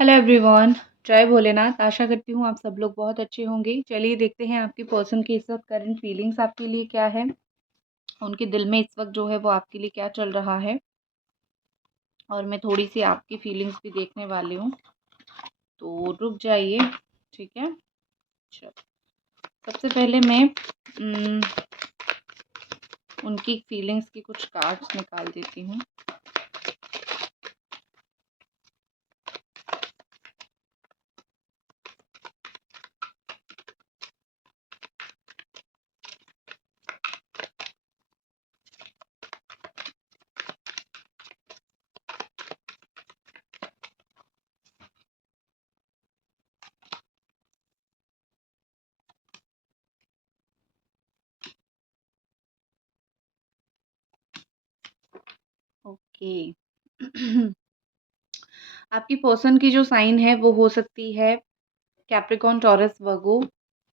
Hello everyone. जय भोलेनाथ। आशा करती हूँ आप सब लोग बहुत अच्छे होंगे। चलिए देखते हैं आपकी पर्सन की इस वक्त करंट फीलिंग्स आपके लिए क्या है। उनके दिल में इस वक्त जो है वो आपके लिए क्या चल रहा है, और मैं थोड़ी सी आपकी फीलिंग्स भी देखने वाली हूँ, तो रुक जाइए। ठीक है, चलो सबसे पहले मैं उम, उनकी फीलिंग्स की कुछ कार्ड्स निकाल देती हूँ। ओके। आपकी पर्सन की जो साइन है वो हो सकती है Capricorn, Taurus, Virgo,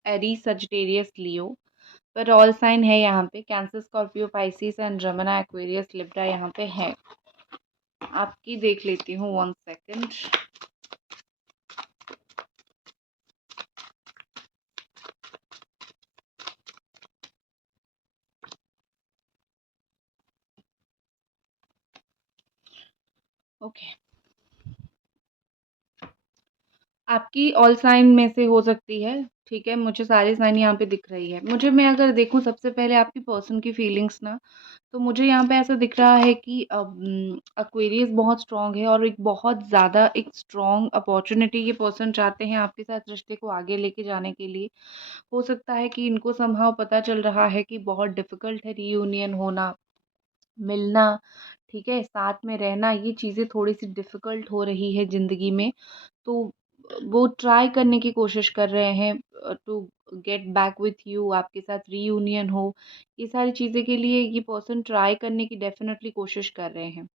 Aries, Sagittarius, Leo. पर ऑल साइन है यहाँ पे। Cancer, Scorpio, Pisces and Gemini, Aquarius, Libra यहाँ पे है। आपकी देख लेती हूँ, 1 सेकेंड। ओके, आपकी ऑल साइन में से हो सकती है। ठीक है, मुझे सारे साइन यहाँ पे दिख रही है। मुझे, मैं अगर देखूँ सबसे पहले आपकी पर्सन की फीलिंग्स ना, तो मुझे यहाँ पे ऐसा दिख रहा है कि एक्वेरियस बहुत स्ट्रांग है, और एक बहुत ज़्यादा एक स्ट्रांग अपॉर्चुनिटी ये पर्सन चाहते हैं आपके साथ रिश्ते को आगे लेके जाने के लिए। हो सकता है कि इनको समहाउ पता चल रहा है कि बहुत डिफ़िकल्ट है रीयूनियन होना, मिलना, ठीक है, साथ में रहना, ये चीज़ें थोड़ी-सी डिफ़िकल्ट हो रही है ज़िंदगी में। तो वो ट्राई करने की कोशिश कर रहे हैं to get back with you, आपके साथ रीयूनियन हो। ये सारी चीज़ें के लिए ये पर्सन ट्राई करने की डेफ़िनेटली कोशिश कर रहे हैं।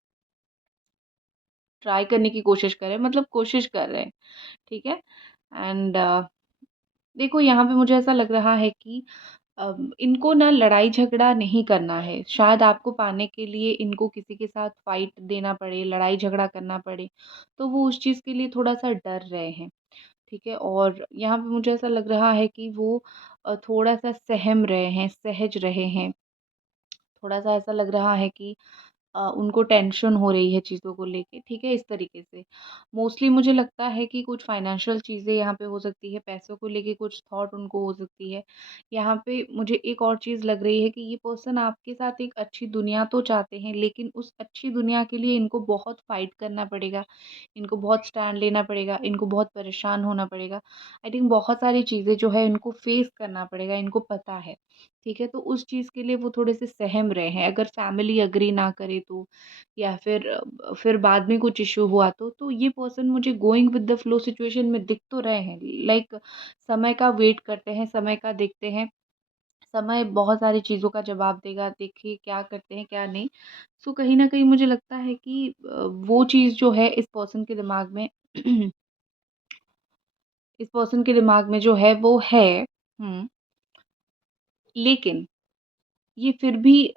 ट्राई करने की कोशिश कर रहे हैं मतलब कोशिश कर रहे हैं, ठीक है? एंड देखो यहाँ पे मुझे ऐसा लग रहा है कि इनको ना लड़ाई झगड़ा नहीं करना है। शायद आपको पाने के लिए इनको किसी के साथ फाइट देना पड़े, लड़ाई झगड़ा करना पड़े, तो वो उस चीज़ के लिए थोड़ा-सा डर रहे हैं, ठीक है? और यहाँ पे मुझे ऐसा लग रहा है कि वो थोड़ा-सा सहम रहे हैं, सहज रहे हैं। थोड़ा-सा ऐसा लग रहा है कि उनको टेंशन हो रही है चीज़ों को लेके, ठीक है? इस तरीके से। मोस्टली मुझे लगता है कि कुछ फाइनेंशियल चीज़ें यहाँ पे हो सकती है, पैसों को लेके कुछ थॉट उनको हो सकती है। यहाँ पे मुझे एक और चीज़ लग रही है कि ये पर्सन आपके साथ एक अच्छी दुनिया तो चाहते हैं, लेकिन उस अच्छी दुनिया के लिए इनको बहुत फाइट करना पड़ेगा, इनको बहुत स्टैंड लेना पड़ेगा, इनको बहुत परेशान होना पड़ेगा। आई थिंक बहुत सारी चीज़ें जो है इनको फेस करना पड़ेगा, इनको पता है, ठीक है? तो उस चीज़ के लिए वो थोड़े-से सहम रहे हैं। अगर फैमिली एग्री ना करे तो, या फिर बाद में कुछ इश्यू हुआ तो ये पर्सन मुझे going with the flow situation में दिख तो रहे हैं। लाइक समय का वेट करते हैं, समय का देखते हैं। समय बहुत सारी चीज़ों का जवाब देगा, देखिए क्या करते हैं, क्या नहीं। सो कहीं न कहीं मुझे लगता है कि वो चीज़ जो है इस पर्सन के दिमाग में इस पर्सन के दिमाग में जो है वो है। हुँ, लेकिन ये फिर भी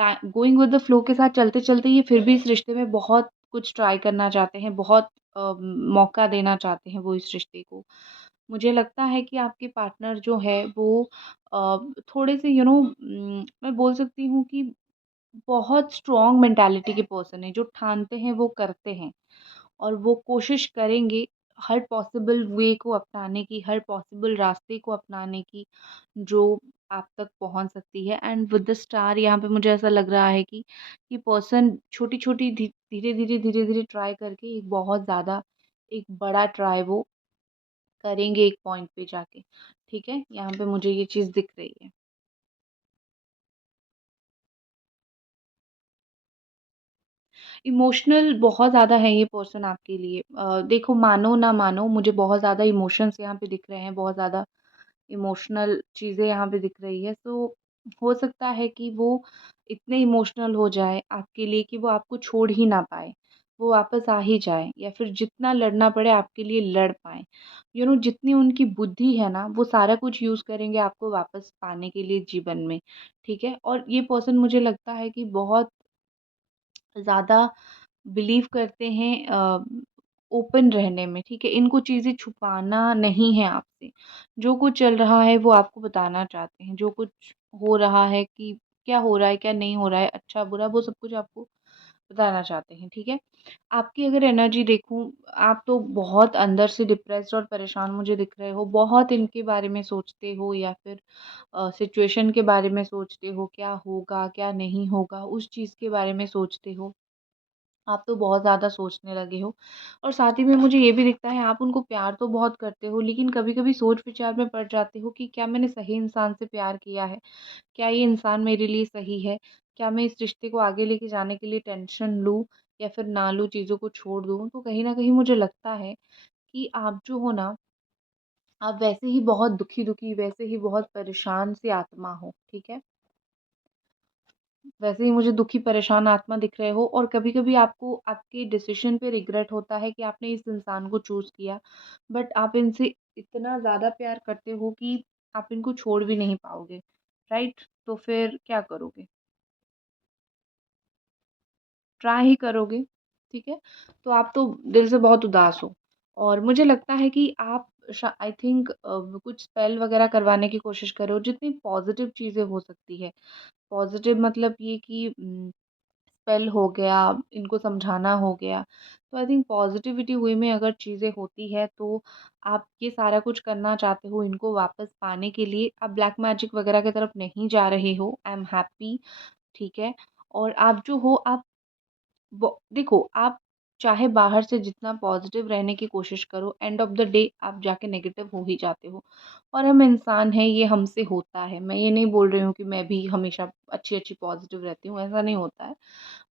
गोइंग विद द फ्लो के साथ चलते-चलते ये फिर भी इस रिश्ते में बहुत कुछ ट्राई करना चाहते हैं, बहुत मौका देना चाहते हैं वो इस रिश्ते को। मुझे लगता है कि आपके पार्टनर जो है वो थोड़े से मैं बोल सकती हूँ कि बहुत स्ट्रॉन्ग मेंटालिटी के पर्सन हैं, जो ठानते हैं वो करते हैं। और वो कोशिश करेंगे हर पॉसिबल वे को अपनाने की, हर पॉसिबल रास्ते को अपनाने की, जो आप तक पहुँच सकती है। एंड विद द स्टार यहाँ पे मुझे ऐसा लग रहा है कि ये पर्सन छोटी-छोटी धीरे-धीरे, धीरे-धीरे ट्राई करके एक बहुत ज़्यादा एक बड़ा ट्राई वो करेंगे एक पॉइंट पे जाके, ठीक है? यहाँ पे मुझे ये चीज़ दिख रही है। इमोशनल बहुत ज़्यादा है ये पर्सन आपके लिए। देखो, मानो ना मानो, मुझे बहुत ज़्यादा इमोशंस यहाँ पे दिख रहे हैं, बहुत ज़्यादा इमोशनल चीज़ें यहाँ पे दिख रही है। सो हो सकता है कि वो इतने इमोशनल हो जाए आपके लिए कि वो आपको छोड़ ही ना पाए। वो वापस आ ही जाए, या फिर जितना लड़ना पड़े आपके लिए लड़ पाएँ। जितनी उनकी बुद्धि है ना, वो सारा कुछ यूज़ करेंगे आपको वापस पाने के लिए जीवन में, ठीक है? और ये पर्सन मुझे लगता है कि बहुत ज़्यादा बिलीव करते हैं ओपन रहने में, ठीक है? इनको चीज़ें छुपाना नहीं है आपसे। जो कुछ चल रहा है वो आपको बताना चाहते हैं। जो कुछ हो रहा है कि क्या हो रहा है, क्या नहीं हो रहा है, अच्छा-बुरा वो सब कुछ आपको बताना चाहते हैं, ठीक है? आपकी अगर एनर्जी देखूँ, आप तो बहुत अंदर से डिप्रेस्ड और परेशान मुझे दिख रहे हो। बहुत इनके बारे में सोचते हो या फिर सिचुएशन के बारे में सोचते हो, क्या होगा, क्या नहीं होगा, उस चीज़ के बारे में सोचते हो। आप तो बहुत ज़्यादा सोचने लगे हो और साथ ही में मुझे ये भी दिखता है आप उनको प्यार तो बहुत करते हो, लेकिन कभी-कभी सोच-विचार में पड़ जाते हो कि क्या मैंने सही इंसान से प्यार किया है? क्या ये इंसान मेरे लिए सही है? क्या मैं इस रिश्ते को आगे लेके जाने के लिए टेंशन लूँ या फिर ना लूँ, चीज़ों को छोड़ दूँ? तो कहीं न कहीं मुझे लगता है कि आप जो हो ना, आप वैसे ही बहुत दुखी-दुखी, वैसे ही बहुत परेशान सी आत्मा हो, ठीक है? वैसे ही मुझे दुखी परेशान आत्मा दिख रहे हो और कभी-कभी आपको आपके डिसीज़न पे रिग्रेट होता है कि आपने इस इंसान को चूज़ किया। बट आप इनसे इतना ज़्यादा प्यार करते हो कि आप इनको छोड़ भी नहीं पाओगे, राइट? तो फिर क्या करोगे? ट्राई ही करोगे, ठीक है? तो आप तो दिल से बहुत उदास हो और मुझे लगता है कि आप आई थिंक कुछ स्पेल वगैरह करवाने की कोशिश करो, जितनी पॉज़िटिव चीज़ें हो सकती है। पॉज़िटिव मतलब ये कि स्पेल हो गया, इनको समझाना हो गया। तो आई थिंक पॉज़िटिविटी वे में अगर चीज़ें होती है तो आप ये सारा कुछ करना चाहते हो इनको वापस पाने के लिए, आप ब्लैक मैजिक वगैरह की तरफ नहीं जा रहे हो, आई एम हैप्पी, ठीक है? और आप जो हो आप वो देखो, आप चाहे बाहर से जितना पॉज़िटिव रहने की कोशिश करो, एंड ऑफ़ द डे आप जाके नेगेटिव हो ही जाते हो। और हम इंसान हैं, ये हमसे होता है। मैं ये नहीं बोल रही हूँ कि मैं भी हमेशा अच्छी-अच्छी पॉज़िटिव रहती हूँ, ऐसा नहीं होता है।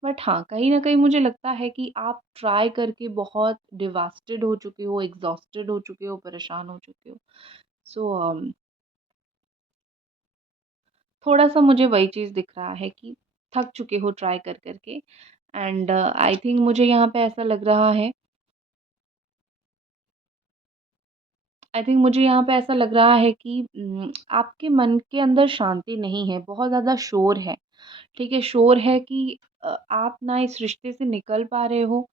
बट हाँ, कहीं न कहीं मुझे लगता है कि आप ट्राई करके बहुत डिवास्टेड हो चुके हो, एग्ज़ॉस्टेड हो चुके हो, परेशान हो चुके हो। सो थोड़ा-सा मुझे वही चीज़ दिख रहा है कि थक चुके हो ट्राई कर के एंड आई थिंक मुझे यहाँ पे ऐसा लग रहा है आई थिंक मुझे यहाँ पे ऐसा लग रहा है कि आपके मन के अंदर शांति नहीं है, बहुत ज़्यादा शोर है, ठीक है? शोर है कि आप ना इस रिश्ते से निकल पा रहे हो।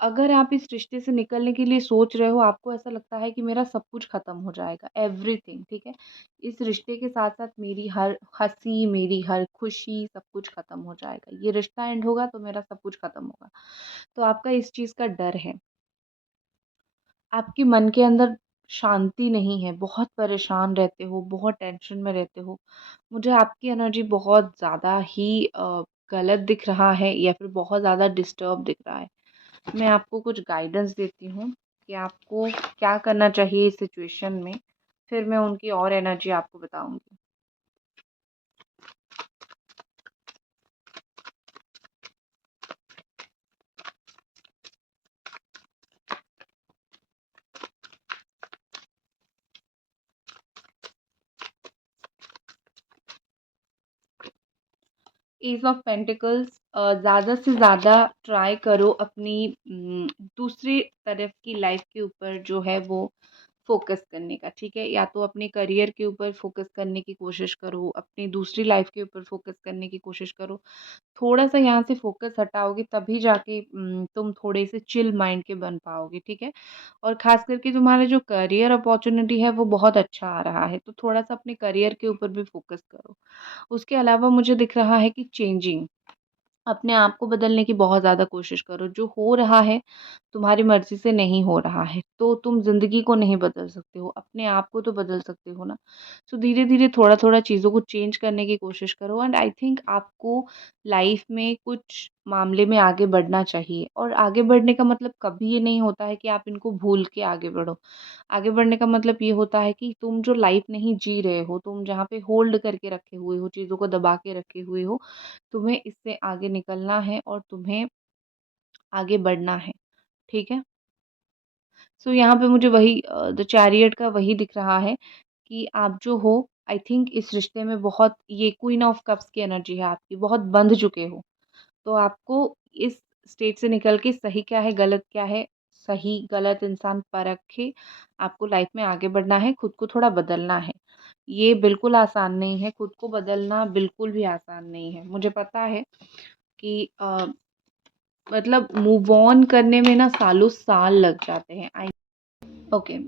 अगर आप इस रिश्ते से निकलने के लिए सोच रहे हो, आपको ऐसा लगता है कि मेरा सब कुछ ख़त्म हो जाएगा, एवरीथिंग, ठीक है? इस रिश्ते के साथ-साथ मेरी हर हँसी, मेरी हर खुशी, सब कुछ ख़त्म हो जाएगा। ये रिश्ता एंड होगा तो मेरा सब कुछ ख़त्म होगा। तो आपका इस चीज़ का डर है। आपके मन के अंदर शांति नहीं है, बहुत परेशान रहते हो, बहुत टेंशन में रहते हो। मुझे आपकी एनर्जी बहुत ज़्यादा ही गलत दिख रहा है या फिर बहुत ज़्यादा डिस्टर्ब दिख रहा है। मैं आपको कुछ गाइडेंस देती हूँ कि आपको क्या करना चाहिए इस सिचुएशन में, फिर मैं उनकी और एनर्जी आपको बताऊँगी। एज ऑफ पेंटिकल्स ज़्यादा से ज़्यादा ट्राई करो अपनी दूसरी तरफ की लाइफ के ऊपर जो है वो फ़ोकस करने का, ठीक है? या तो अपने करियर के ऊपर फ़ोकस करने की कोशिश करो, अपनी दूसरी लाइफ के ऊपर फ़ोकस करने की कोशिश करो। थोड़ा-सा यहाँ से फ़ोकस हटाओगे तभी जाके तुम थोड़े से चिल माइंड के बन पाओगे, ठीक है? और ख़ास करके तुम्हारा जो करियर अपॉर्च्युनिटी है वो बहुत अच्छा आ रहा है, तो थोड़ा-सा अपने करियर के ऊपर भी फ़ोकस करो। उसके अलावा मुझे दिख रहा है कि चेंजिंग अपने आप को बदलने की बहुत ज़्यादा कोशिश करो। जो हो रहा है, तुम्हारी मर्ज़ी से नहीं हो रहा है, तो तुम ज़िंदगी को नहीं बदल सकते हो, अपने आप को तो बदल सकते हो ना। सो धीरे-धीरे, थोड़ा-थोड़ा चीज़ों को चेंज करने की कोशिश करो एंड आई थिंक आपको लाइफ़ में कुछ मामले में आगे बढ़ना चाहिए और आगे बढ़ने का मतलब कभी ये नहीं होता है कि आप इनको भूल के आगे बढ़ो। आगे बढ़ने का मतलब ये होता है कि तुम जो लाइफ़ नहीं जी रहे हो, तुम जहाँ पे होल्ड करके रखे हुए हो, चीज़ों को दबा के रखे हुए हो, तुम्हें इससे आगे निकलना है और तुम्हें आगे बढ़ना है, ठीक है? सो यहाँ पे मुझे वही द चैरियट का वही दिख रहा है कि आप जो हो आई थिंक इस रिश्ते में बहुत ये क्वीन ऑफ कप्स की एनर्जी है आपकी, बहुत बंध चुके हो। तो आपको इस स्टेज से निकल के सही क्या है, गलत क्या है, सही गलत इंसान परख के आपको लाइफ में आगे बढ़ना है, खुद को थोड़ा बदलना है। ये बिल्कुल आसान नहीं है, खुद को बदलना बिल्कुल भी आसान नहीं है। मुझे पता है कि मतलब मूव ऑन करने में ना सालों साल लग जाते हैं। ओके,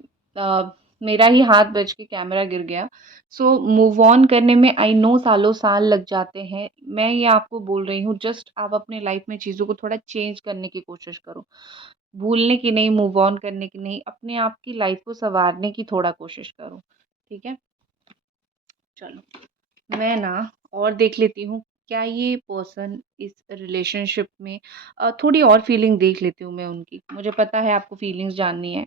मेरा ही हाथ बज के कैमरा गिर गया। सो मूव ऑन करने में आई नो सालों साल लग जाते हैं। मैं ये आपको बोल रही हूँ, जस्ट आप अपने लाइफ में चीज़ों को थोड़ा चेंज करने की कोशिश करो। भूलने की नहीं, मूव ऑन करने की नहीं, अपने आप की लाइफ को सँवारने की थोड़ा कोशिश करो, ठीक है? चलो, मैं ना और देख लेती हूँ, क्या ये पर्सन इस रिलेशनशिप में थोड़ी और फीलिंग देख लेती हूँ मैं उनकी। मुझे पता है आपको फीलिंग्स जाननी है।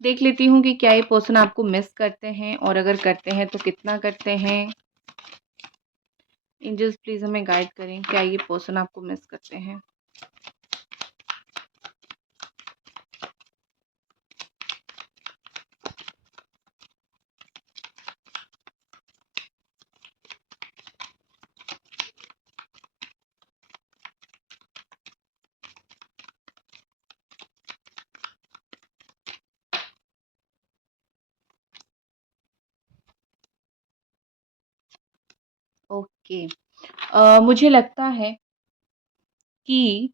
देख लेती हूँ कि क्या ये पर्सन आपको मिस करते हैं, और अगर करते हैं तो कितना करते हैं। एंजल्स प्लीज़ हमें गाइड करें, क्या ये पर्सन आपको मिस करते हैं। ओके, मुझे लगता है कि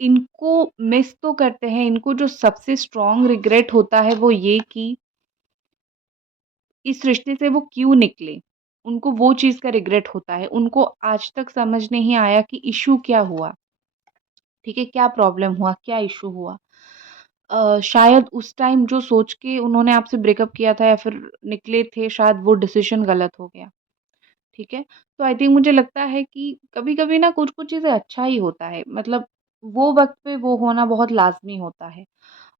इनको मिस तो करते हैं। इनको जो सबसे स्ट्रॉन्ग रिग्रेट होता है वो ये कि इस रिश्ते से वो क्यों निकले। उनको वो चीज़ का रिग्रेट होता है। उनको आज तक समझ नहीं आया कि इश्यू क्या हुआ, ठीक है? क्या प्रॉब्लम हुआ, क्या इश्यू हुआ? शायद उस टाइम जो सोच के उन्होंने आपसे ब्रेकअप किया था या फिर निकले थे, शायद वो डिसीज़न गलत हो गया, ठीक है? तो आई थिंक मुझे लगता है कि कभी-कभी ना कुछ-कुछ चीज़ें अच्छा ही होता है। मतलब वो वक़्त पे वो होना बहुत लाज़मी होता है।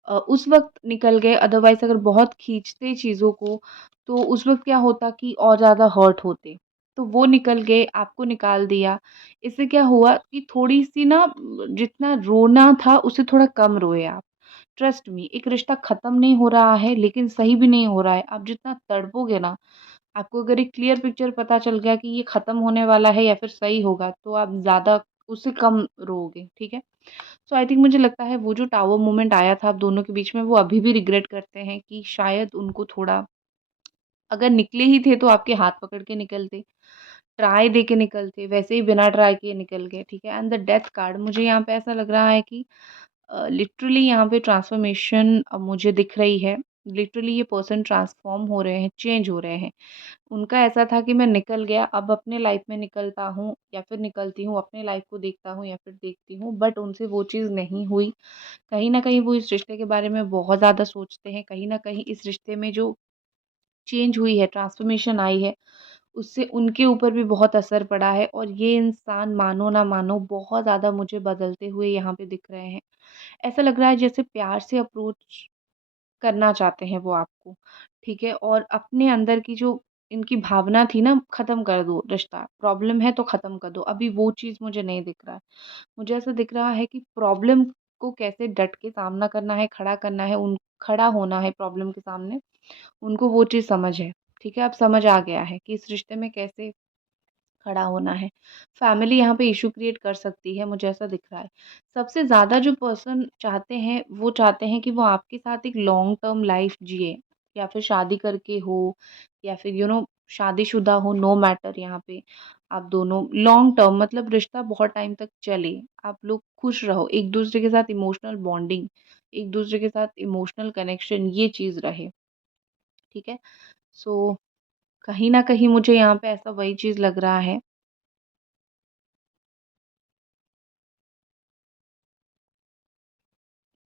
उस वक़्त निकल गए, अदरवाइज़ अगर बहुत खींचते चीज़ों को, तो उस वक़्त क्या होता कि और ज़्यादा हर्ट होते। तो वो निकल गए, आपको निकाल दिया। इससे क्या हुआ कि थोड़ी-सी ना जितना रोना था उससे थोड़ा कम रोए आप। ट्रस्ट मी, एक रिश्ता ख़त्म नहीं हो रहा है, लेकिन सही भी नहीं हो रहा है। आप जितना तड़पोगे ना, आपको अगर एक क्लियर पिक्चर पता चल गया कि ये ख़त्म होने वाला है या फिर सही होगा, तो आप ज़्यादा उससे कम रोओगे, ठीक है? सो आई थिंक मुझे लगता है वो जो टावर मोमेंट आया था आप दोनों के बीच में, वो अभी भी रिग्रेट करते हैं कि शायद उनको थोड़ा, अगर निकले ही थे तो आपके हाथ पकड़ के निकलते, ट्राई दे के निकलते, वैसे ही बिना ट्राई किए निकल गए, ठीक है? एंड द डेथ कार्ड, मुझे यहाँ पे ऐसा लग रहा है कि लिटरली यहाँ पे ट्रांसफॉर्मेशन मुझे दिख रही है। लिटरली ये पर्सन ट्रांसफॉर्म हो रहे हैं, चेंज हो रहे हैं। उनका ऐसा था कि मैं निकल गया, अब अपने लाइफ में निकलता हूँ या फिर निकलती हूँ, अपने लाइफ को देखता हूँ या फिर देखती हूँ, बट उनसे वो चीज़ नहीं हुई। कहीं न कहीं वो इस रिश्ते के बारे में बहुत ज़्यादा सोचते हैं, कहीं न कहीं इस रिश्ते में जो चेंज हुई है, ट्रांसफ़ॉर्मेशन आई है, उससे उनके ऊपर भी बहुत असर पड़ा है, और ये इंसान मानो ना मानो बहुत ज़्यादा मुझे बदलते हुए यहाँ पे दिख रहे हैं। ऐसा लग रहा है जैसे प्यार से अप्रोच करना चाहते हैं वो आपको, ठीक है? और अपने अंदर की जो इनकी भावना थी ना, ख़त्म कर दो रिश्ता, प्रॉब्लम है तो ख़त्म कर दो, अभी वो चीज़ मुझे नहीं दिख रहा है। मुझे ऐसा दिख रहा है कि प्रॉब्लम को कैसे डट के सामना करना है, खड़ा करना है, उन खड़ा होना है प्रॉब्लम के सामने, उनको वो चीज़ समझ है, ठीक है? अब समझ आ गया है कि इस रिश्ते में कैसे खड़ा होना है। फैमिली यहाँ पे इश्यू क्रिएट कर सकती है, मुझे ऐसा दिख रहा है। सबसे ज़्यादा जो पर्सन चाहते हैं, वो चाहते हैं कि वो आपके साथ एक लॉन्ग टर्म लाइफ़ जिए, या फिर शादी करके हो, या फिर शादीशुदा हो, नो मैटर, यहाँ पे आप दोनों लॉन्ग टर्म, मतलब रिश्ता बहुत टाइम तक चले, आप लोग खुश रहो, एक-दूसरे के साथ इमोशनल बॉन्डिंग, एक-दूसरे के साथ इमोशनल कनेक्शन, ये चीज़ रहे, ठीक है? सो कहीं न कहीं मुझे यहाँ पे ऐसा वही चीज़ लग रहा है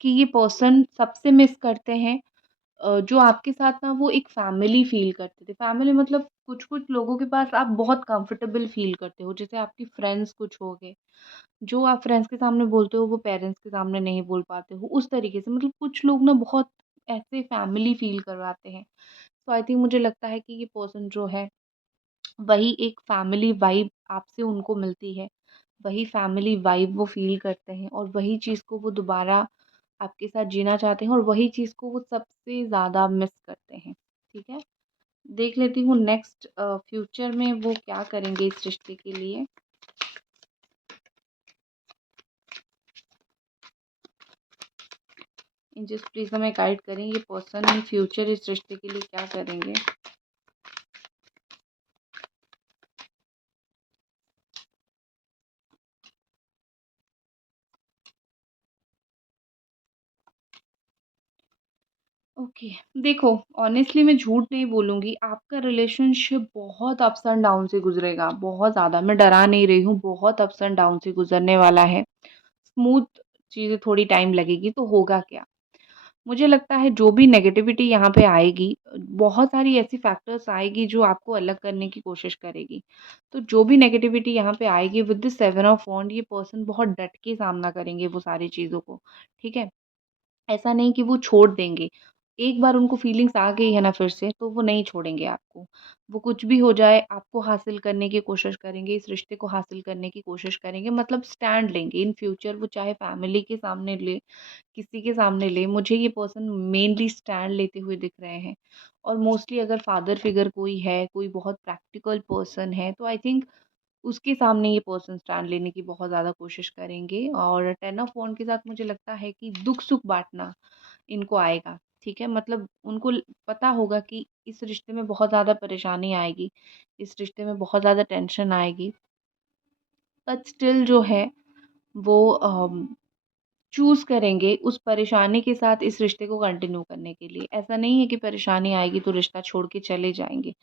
कि ये पर्सन सबसे मिस करते हैं जो आपके साथ ना वो एक फैमिली फ़ील करते थे। फैमिली मतलब कुछ-कुछ लोगों के पास आप बहुत कंफर्टेबल फ़ील करते हो, जैसे आपकी फ्रेंड्स कुछ हो गए, जो आप फ्रेंड्स के सामने बोलते हो वो पेरेंट्स के सामने नहीं बोल पाते हो, उस तरीके से। मतलब कुछ लोग ना बहुत ऐसे फैमिली फ़ील करवाते हैं। तो आई थिंक मुझे लगता है कि ये पर्सन जो है, वही एक फैमिली वाइब आपसे उनको मिलती है। वही फैमिली वाइब वो फ़ील करते हैं, और वही चीज़ को वो दोबारा आपके साथ जीना चाहते हैं, और वही चीज़ को वो सबसे ज़्यादा मिस करते हैं, ठीक है? देख लेती हूँ नेक्स्ट फ्यूचर में वो क्या करेंगे इस रिश्ते के लिए। एंजल्स प्लीज़ हमें गाइड करें, ये पर्सन इन फ्यूचर इस रिश्ते के लिए क्या करेंगे? ओके, देखो ऑनेस्टली मैं झूठ नहीं बोलूँगी, आपका रिलेशनशिप बहुत अप्स एंड डाउन से गुज़रेगा, बहुत ज़्यादा। मैं डरा नहीं रही हूँ, बहुत अप्स एंड डाउन से गुज़रने वाला है। स्मूथ चीज़ें थोड़ी टाइम लगेगी, तो होगा क्या? मुझे लगता है जो भी नेगेटिविटी यहाँ पे आएगी, बहुत सारी ऐसी फैक्टर्स आएगी जो आपको अलग करने की कोशिश करेगी। तो जो भी नेगेटिविटी यहाँ पे आएगी विद द 7 ऑफ वॉन्ड, ये पर्सन बहुत डट के सामना करेंगे वो सारी चीज़ों को, ठीक है? ऐसा नहीं कि वो छोड़ देंगे। एक बार उनको फीलिंग्स आ गई है ना फिर से, तो वो नहीं छोड़ेंगे आपको। वो कुछ भी हो जाए, आपको हासिल करने की कोशिश करेंगे, इस रिश्ते को हासिल करने की कोशिश करेंगे, मतलब स्टैंड लेंगे। इन फ्यूचर वो चाहे फैमिली के सामने ले, किसी के सामने ले, मुझे ये पर्सन मेनली स्टैंड लेते हुए दिख रहे हैं। और मोस्टली अगर फादर फिगर कोई है, कोई बहुत प्रैक्टिकल पर्सन है, तो आई थिंक उसके सामने ये पर्सन स्टैंड लेने की बहुत ज़्यादा कोशिश करेंगे। और 10 ऑफ वॉन्ड के साथ मुझे लगता है कि दुःख-सुख बाँटना इनको आएगा, ठीक है? मतलब उनको पता होगा कि इस रिश्ते में बहुत ज़्यादा परेशानी आएगी, इस रिश्ते में बहुत ज़्यादा टेंशन आएगी, बट स्टिल जो है वो चूज़ करेंगे उस परेशानी के साथ इस रिश्ते को कंटिन्यू करने के लिए। ऐसा नहीं है कि परेशानी आएगी तो रिश्ता छोड़ के चले जाएँगे।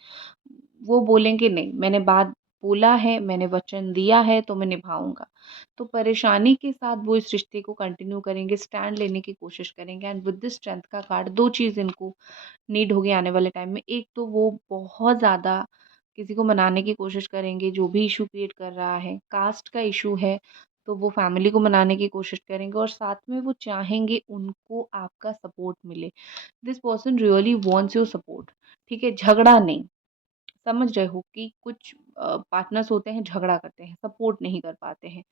वो बोलेंगे नहीं, मैंने बात बोला है, मैंने वचन दिया है तो मैं निभाऊँगा। तो परेशानी के साथ वो इस रिश्ते को कंटिन्यू करेंगे, स्टैंड लेने की कोशिश करेंगे। एंड विद द स्ट्रेंथ का कार्ड 2 चीज़ इनको नीड होगी आने वाले टाइम में। एक तो वो बहुत ज़्यादा किसी को मनाने की कोशिश करेंगे जो भी इश्यू क्रिएट कर रहा है। कास्ट का इश्यू है तो वो फैमिली को मनाने की कोशिश करेंगे, और साथ में वो चाहेंगे उनको आपका सपोर्ट मिले। This person really wants your support, ठीक है? झगड़ा नहीं। समझ रहे हो कि कुछ पार्टनर्स होते हैं झगड़ा करते हैं, सपोर्ट नहीं कर पाते हैं।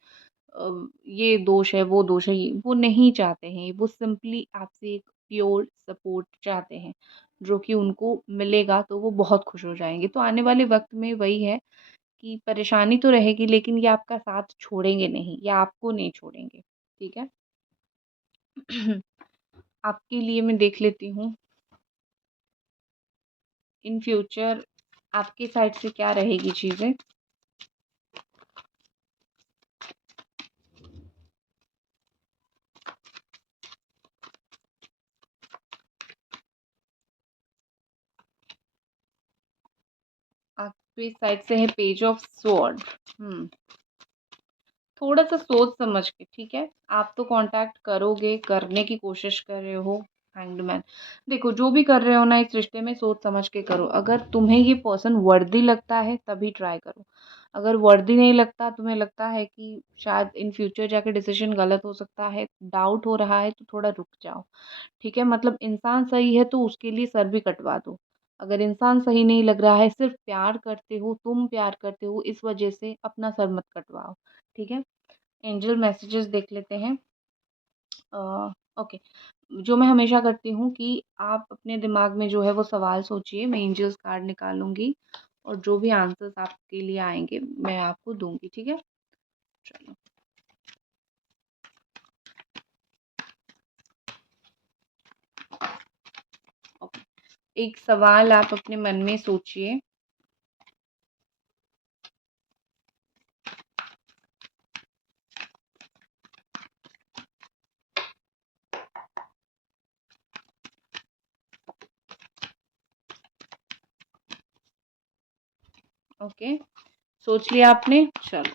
ये दोष है, वो दोष है, ये वो नहीं चाहते हैं। वो सिंपली आपसे एक प्योर सपोर्ट चाहते हैं, जो कि उनको मिलेगा तो वो बहुत खुश हो जाएँगे। तो आने वाले वक़्त में वही है कि परेशानी तो रहेगी, लेकिन ये आपका साथ छोड़ेंगे नहीं या आपको नहीं छोड़ेंगे, ठीक है? आपके लिए मैं देख लेती हूँ, इन फ्यूचर आपकी साइड से क्या रहेगी चीज़ें। आपकी साइड से है पेज ऑफ स्वॉर्ड। हुँ। थोड़ा-सा सोच समझ के, ठीक है? आप तो कॉन्टैक्ट करोगे, करने की कोशिश कर रहे हो, हैंग्ड मैन। देखो, जो भी कर रहे हो ना इस रिश्ते में सोच समझ के करो। अगर तुम्हें ये पर्सन वर्दी लगता है तभी ट्राई करो। अगर वर्दी नहीं लगता, तुम्हें लगता है कि शायद इन फ्यूचर जाके डिसीज़न गलत हो सकता है, डाउट हो रहा है, तो थोड़ा रुक जाओ, ठीक है? मतलब इंसान सही है तो उसके लिए सर भी कटवा दो। अगर इंसान सही नहीं लग रहा है, सिर्फ़ प्यार करते हो, तुम प्यार करते हो, इस वजह से अपना सर मत कटवाओ, ठीक है? एंजल मैसेजेस देख लेते हैं। ओके, जो मैं हमेशा करती हूँ कि आप अपने दिमाग में जो है वो सवाल सोचिए, मैं एंजल्स कार्ड निकालूँगी और जो भी आंसर्स आपके लिए आएँगे मैं आपको दूँगी, ठीक है? चलो, ओके। एक सवाल आप अपने मन में सोचिए। ओके, सोच लिया आपने? चलो,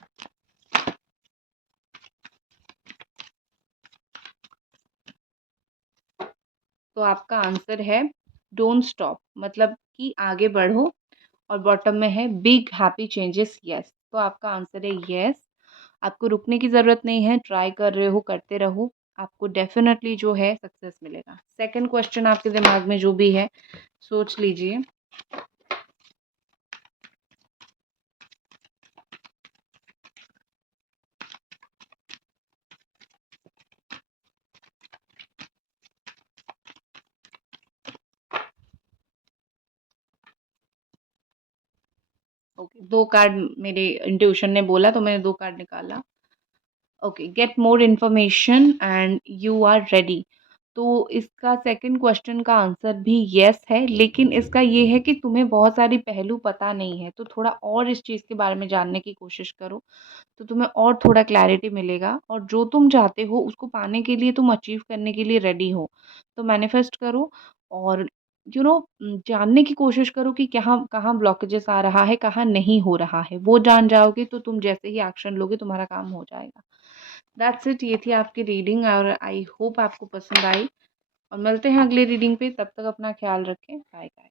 तो आपका आंसर है डोंट स्टॉप, मतलब कि आगे बढ़ो। और बॉटम में है बिग हैप्पी चेंजेस येस, तो आपका आंसर है येस। आपको रुकने की ज़रूरत नहीं है, ट्राई कर रहे हो, करते रहो, आपको डेफ़िनेटली जो है सक्सेस मिलेगा। सेकंड क्वेश्चन आपके दिमाग में जो भी है, सोच लीजिए। ओके, 2 कार्ड मेरे इंट्यूशन ने बोला तो मैंने 2 कार्ड निकाला। Okay, get more information and you are ready. तो इसका सेकंड क्वेश्चन का आंसर भी येस है, लेकिन इसका ये है कि तुम्हें बहुत सारी पहलू पता नहीं है, तो थोड़ा और इस चीज़ के बारे में जानने की कोशिश करो, तो तुम्हें और थोड़ा क्लैरिटी मिलेगा और जो तुम चाहते हो उसको पाने के लिए, तुम अचीव करने के लिए रेडी हो। तो मैनिफेस्ट करो और जानने की कोशिश करो कि कहाँ कहाँ ब्लॉकेजेस आ रहा है, कहाँ नहीं हो रहा है। वो जान जाओगे तो तुम जैसे ही एक्शन लोगे तुम्हारा काम हो जाएगा। दैट्स इट, ये थी आपकी रीडिंग और आई होप आपको पसंद आई और मिलते हैं अगले रीडिंग पे। तब तक अपना ख्याल रखें। Bye bye.